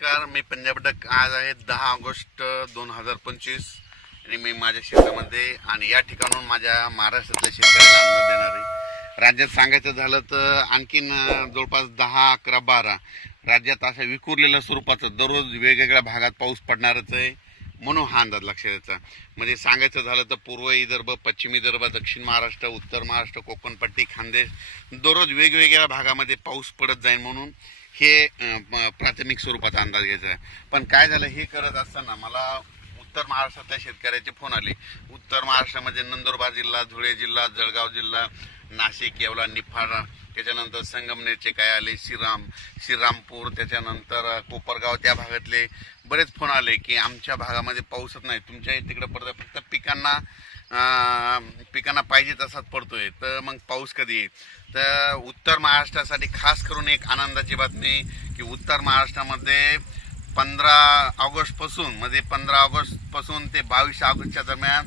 नमस्कार मी पंजाब डक. आज आहे दहा ऑगस्ट दोन हजार पंचवीस आणि मी माझ्या शेतामध्ये आणि या ठिकाणून माझ्या महाराष्ट्रातल्या शेतकऱ्याला अंदाज देणार आहे. राज्यात सांगायचं झालं तर आणखीन जवळपास दहा अकरा बारा राज्यात असं विखुरलेल्या स्वरूपाचं दररोज वेगवेगळ्या भागात पाऊस पडणारच आहे म्हणून हा अंदाज लक्षात यायचा म्हणजे सांगायचं झालं तर पूर्व विदर्भ पश्चिम विदर्भ दक्षिण महाराष्ट्र उत्तर महाराष्ट्र कोकणपट्टी खानदेश दररोज वेगवेगळ्या भागामध्ये पाऊस पडत जाईल म्हणून हे प्राथमिक स्वरूपाचा अंदाज घ्यायचा आहे. पण काय झालं हे करत असताना मला उत्तर महाराष्ट्रातल्या शेतकऱ्याचे फोन आले. उत्तर महाराष्ट्रामध्ये नंदुरबार जिल्हा धुळे जिल्हा जळगाव जिल्हा नाशिक येवला निफाड त्याच्यानंतर संगमनेरचे काय आले? श्रीराम श्रीरामपूर त्याच्यानंतर कोपरगाव त्या भागातले बरेच फोन आले की आमच्या भागामध्ये पाऊसच नाही. तुमच्या तिकडं पडतं फक्त पिकांना पिकांना पाहिजे तसाच पडतोय. तर मग पाऊस कधी येईल? तर उत्तर महाराष्ट्रासाठी खास करून एक आनंदाची बातमी की उत्तर महाराष्ट्रामध्ये पंधरा ऑगस्टपासून म्हणजे पंधरा ऑगस्टपासून ते बावीस ऑगस्टच्या दरम्यान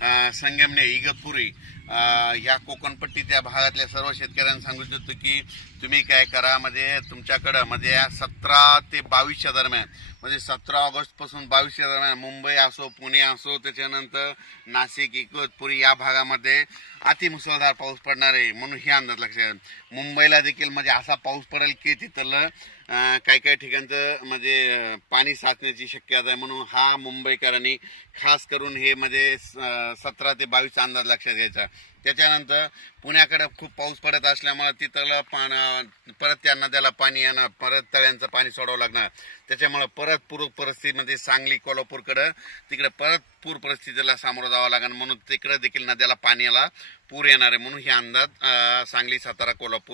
संगमने इगतपुरी ह्या कोकणपट्टी त्या भागातल्या सर्व शेतकऱ्यांना सांगू इच्छितो की तुम्ही काय करा म्हणजे तुमच्याकडं म्हणजे सतरा ते बावीसच्या दरम्यान म्हणजे सतरा ऑगस्टपासून बावीसच्या दरम्यान मुंबई असो पुणे असो त्याच्यानंतर नाशिक इगतपुरी या भागामध्ये अतिमुसळधार पाऊस पडणार आहे म्हणून हे अंदाज लक्षात मुंबईला देखील म्हणजे असा पाऊस पडेल की तिथलं काही काही ठिकाणचं म्हणजे पाणी साचण्याची शक्यता आहे म्हणून हा मुंबईकरांनी खास करून हे म्हणजे सतरा ते बावीसचा अंदाज लक्षात घ्यायचा. त्याच्यानंतर पुण्याकडे खूप पाऊस पडत असल्यामुळे तिथलं पान परत त्या नद्याला पाणी येणार परत तळ्यांचं पाणी सोडावं लागणार. त्याच्यामुळे परत पूर परिस्थितीमध्ये म्हणजे सांगली कोल्हापूरकडं तिकडे परत पूर परिस्थितीला सामोरं जावं लागणार म्हणून तिकडे देखील नद्याला पाण्याला पूर येणार आहे. म्हणून हे अंदाज सांगली सातारा कोल्हापूर